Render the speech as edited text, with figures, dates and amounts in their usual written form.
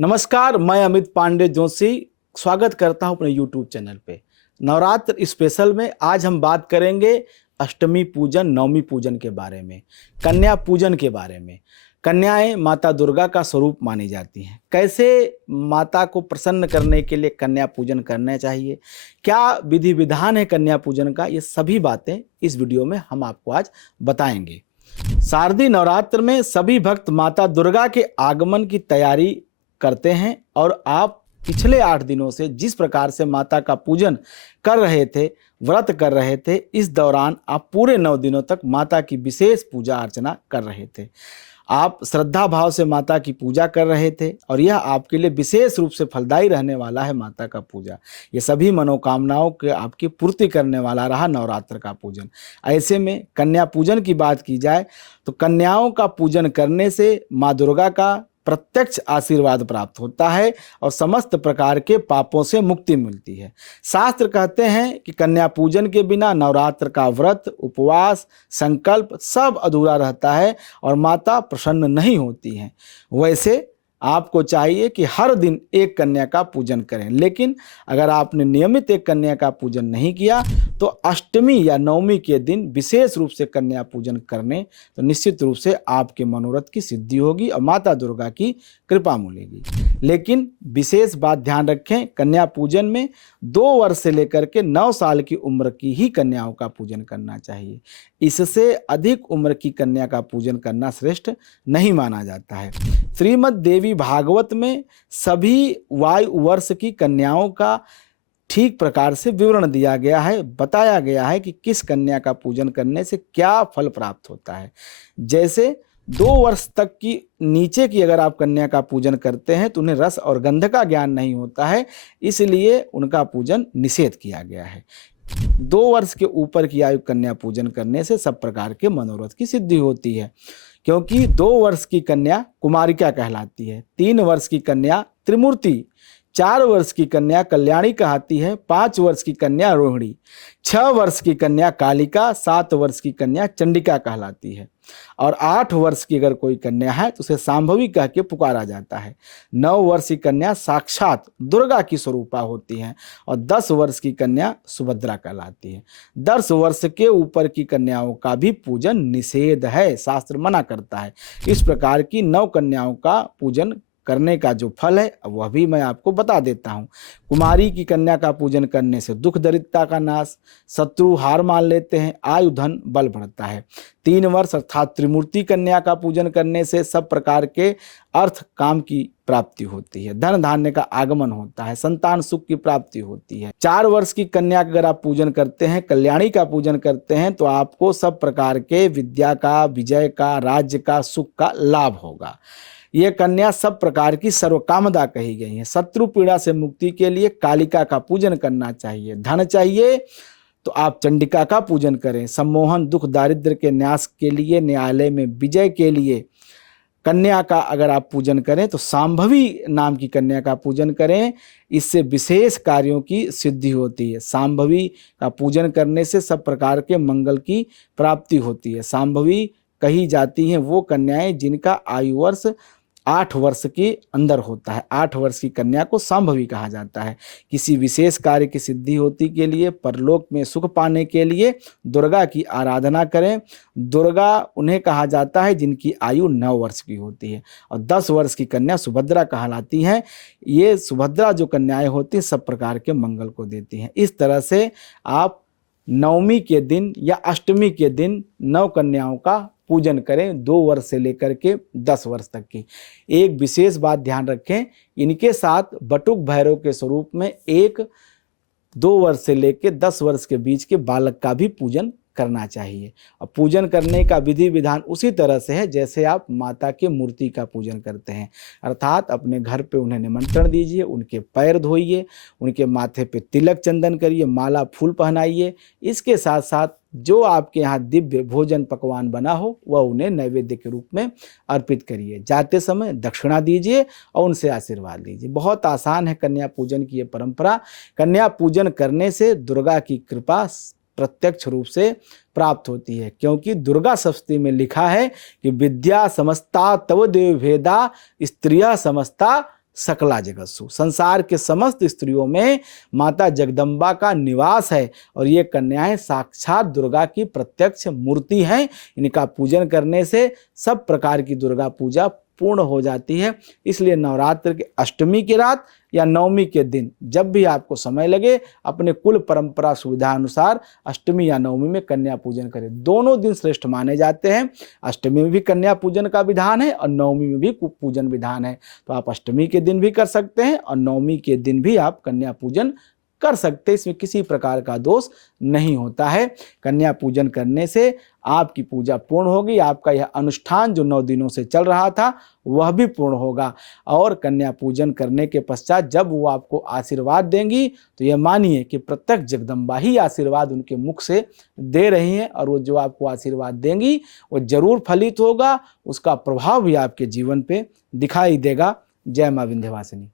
नमस्कार, मैं अमित पांडे जोशी स्वागत करता हूं अपने YouTube चैनल पे। नवरात्र स्पेशल में आज हम बात करेंगे अष्टमी पूजन, नवमी पूजन के बारे में, कन्या पूजन के बारे में। कन्याएं माता दुर्गा का स्वरूप मानी जाती हैं। कैसे माता को प्रसन्न करने के लिए कन्या पूजन करना चाहिए, क्या विधि विधान है कन्या पूजन का, ये सभी बातें इस वीडियो में हम आपको आज बताएंगे। शारदीय नवरात्र में सभी भक्त माता दुर्गा के आगमन की तैयारी करते हैं और आप पिछले 8 दिनों से जिस प्रकार से माता का पूजन कर रहे थे, व्रत कर रहे थे, इस दौरान आप पूरे 9 दिनों तक माता की विशेष पूजा अर्चना कर रहे थे। आप श्रद्धा भाव से माता की पूजा कर रहे थे और यह आपके लिए विशेष रूप से फलदायी रहने वाला है। माता का पूजा ये सभी मनोकामनाओं के आपकी पूर्ति करने वाला रहा नवरात्र का पूजन। ऐसे में कन्या पूजन की बात की जाए तो कन्याओं का पूजन करने से माँ दुर्गा का प्रत्यक्ष आशीर्वाद प्राप्त होता है और समस्त प्रकार के पापों से मुक्ति मिलती है। शास्त्र कहते हैं कि कन्या पूजन के बिना नवरात्र का व्रत, उपवास, संकल्प सब अधूरा रहता है और माता प्रसन्न नहीं होती हैं। वैसे आपको चाहिए कि हर दिन एक कन्या का पूजन करें, लेकिन अगर आपने नियमित एक कन्या का पूजन नहीं किया तो अष्टमी या नवमी के दिन विशेष रूप से कन्या पूजन करने तो निश्चित रूप से आपके मनोरथ की सिद्धि होगी और माता दुर्गा की कृपा मिलेगी। लेकिन विशेष बात ध्यान रखें, कन्या पूजन में 2 वर्ष से लेकर के 9 साल की उम्र की ही कन्याओं का पूजन करना चाहिए। इससे अधिक उम्र की कन्या का पूजन करना श्रेष्ठ नहीं माना जाता है। श्रीमद् देवी भागवत में सभी वायु वर्ष की कन्याओं का ठीक प्रकार से विवरण दिया गया है, बताया गया है कि किस कन्या का पूजन करने से क्या फल प्राप्त होता है। जैसे 2 वर्ष तक की नीचे की अगर आप कन्या का पूजन करते हैं तो उन्हें रस और गंध का ज्ञान नहीं होता है, इसलिए उनका पूजन निषेध किया गया है। 2 वर्ष के ऊपर की आयु कन्या पूजन करने से सब प्रकार के मनोरथ की सिद्धि होती है, क्योंकि 2 वर्ष की कन्या कुमारिका कहलाती है, 3 वर्ष की कन्या त्रिमूर्ति, 4 वर्ष की कन्या कल्याणी कहलाती है, 5 वर्ष की कन्या रोहिणी, 6 वर्ष की कन्या कालिका, 7 वर्ष की कन्या चंडिका कहलाती है और 8 वर्ष की अगर कोई कन्या है तो उसे सांभवी कह के पुकारा जाता है। 9 वर्ष की कन्या साक्षात दुर्गा की स्वरूपा होती है और 10 वर्ष की कन्या सुभद्रा कहलाती है। 10 वर्ष के ऊपर की कन्याओं का भी पूजन निषेध है, शास्त्र मना करता है। इस प्रकार की 9 कन्याओं का पूजन करने का जो फल है वह भी मैं आपको बता देता हूँ। कुमारी की कन्या का पूजन करने से दुख दरिद्रता का नाश, शत्रु हार मान लेते हैं, आयु धन बल बढ़ता है। 3 वर्ष अर्थात त्रिमूर्ति कन्या का पूजन करने से सब प्रकार के अर्थ काम की प्राप्ति होती है, धन धान्य का आगमन होता है, संतान सुख की प्राप्ति होती है। 4 वर्ष की कन्या का अगर आप पूजन करते हैं, कल्याणी का पूजन करते हैं तो आपको सब प्रकार के विद्या का, विजय का, राज्य का, सुख का लाभ होगा। ये कन्या सब प्रकार की सर्वकामदा कही गई है। शत्रु पीड़ा से मुक्ति के लिए कालिका का पूजन करना चाहिए। धन चाहिए तो आप चंडिका का पूजन करें। सम्मोहन, दुख, दारिद्र्य के न्यास के लिए, न्यायालय में विजय के लिए कन्या का अगर आप पूजन करें तो सांभवी नाम की कन्या का पूजन करें, इससे विशेष कार्यों की सिद्धि होती है। सांभवी का पूजन करने से सब प्रकार के मंगल की प्राप्ति होती है। सांभवी कही जाती हैं वो कन्याएं जिनका आयु वर्ष 8 वर्ष के अंदर होता है। 8 वर्ष की कन्या को सांभवी कहा जाता है। किसी विशेष कार्य की सिद्धि होती के लिए, परलोक में सुख पाने के लिए दुर्गा की आराधना करें। दुर्गा उन्हें कहा जाता है जिनकी आयु 9 वर्ष की होती है और 10 वर्ष की कन्या सुभद्रा कहलाती हैं। ये सुभद्रा जो कन्याएं होती हैं सब प्रकार के मंगल को देती हैं। इस तरह से आप नवमी के दिन या अष्टमी के दिन 9 कन्याओं का पूजन करें, 2 वर्ष से लेकर के 10 वर्ष तक की। एक विशेष बात ध्यान रखें, इनके साथ बटुक भैरव के स्वरूप में एक 2 वर्ष से लेकर 10 वर्ष के बीच के बालक का भी पूजन करना चाहिए। और पूजन करने का विधि विधान उसी तरह से है जैसे आप माता के मूर्ति का पूजन करते हैं, अर्थात अपने घर पे उन्हें निमंत्रण दीजिए, उनके पैर धोइए, उनके माथे पे तिलक चंदन करिए, माला फूल पहनाइए। इसके साथ साथ जो आपके यहाँ दिव्य भोजन पकवान बना हो वह उन्हें नैवेद्य के रूप में अर्पित करिए। जाते समय दक्षिणा दीजिए और उनसे आशीर्वाद लीजिए। बहुत आसान है कन्या पूजन की ये परंपरा। कन्या पूजन करने से दुर्गा की कृपा प्रत्यक्ष रूप से प्राप्त होती है, क्योंकि दुर्गा सप्तशती में लिखा है कि विद्या समस्ता तव देव भेदा स्त्रिया समस्ता सकला जगत्सु, संसार के समस्त स्त्रियों में माता जगदम्बा का निवास है और ये कन्याएं साक्षात दुर्गा की प्रत्यक्ष मूर्ति हैं। इनका पूजन करने से सब प्रकार की दुर्गा पूजा पूर्ण हो जाती है। इसलिए नवरात्र के अष्टमी की रात या नवमी के दिन जब भी आपको समय लगे, अपने कुल परंपरा सुविधा अनुसार अष्टमी या नवमी में कन्या पूजन करें। दोनों दिन श्रेष्ठ माने जाते हैं। अष्टमी में भी कन्या पूजन का विधान है और नवमी में भी पूजन विधान है। तो आप अष्टमी के दिन भी कर सकते हैं और नवमी के दिन भी आप कन्या पूजन कर सकते हैं। इसमें किसी प्रकार का दोष नहीं होता है। कन्या पूजन करने से आपकी पूजा पूर्ण होगी। आपका यह अनुष्ठान जो 9 दिनों से चल रहा था वह भी पूर्ण होगा। और कन्या पूजन करने के पश्चात जब वो आपको आशीर्वाद देंगी तो यह मानिए कि प्रत्यक्ष जगदम्बा ही आशीर्वाद उनके मुख से दे रही हैं और वो जो आपको आशीर्वाद देंगी वो जरूर फलित होगा। उसका प्रभाव भी आपके जीवन पे दिखाई देगा। जय मां विंध्यवासिनी।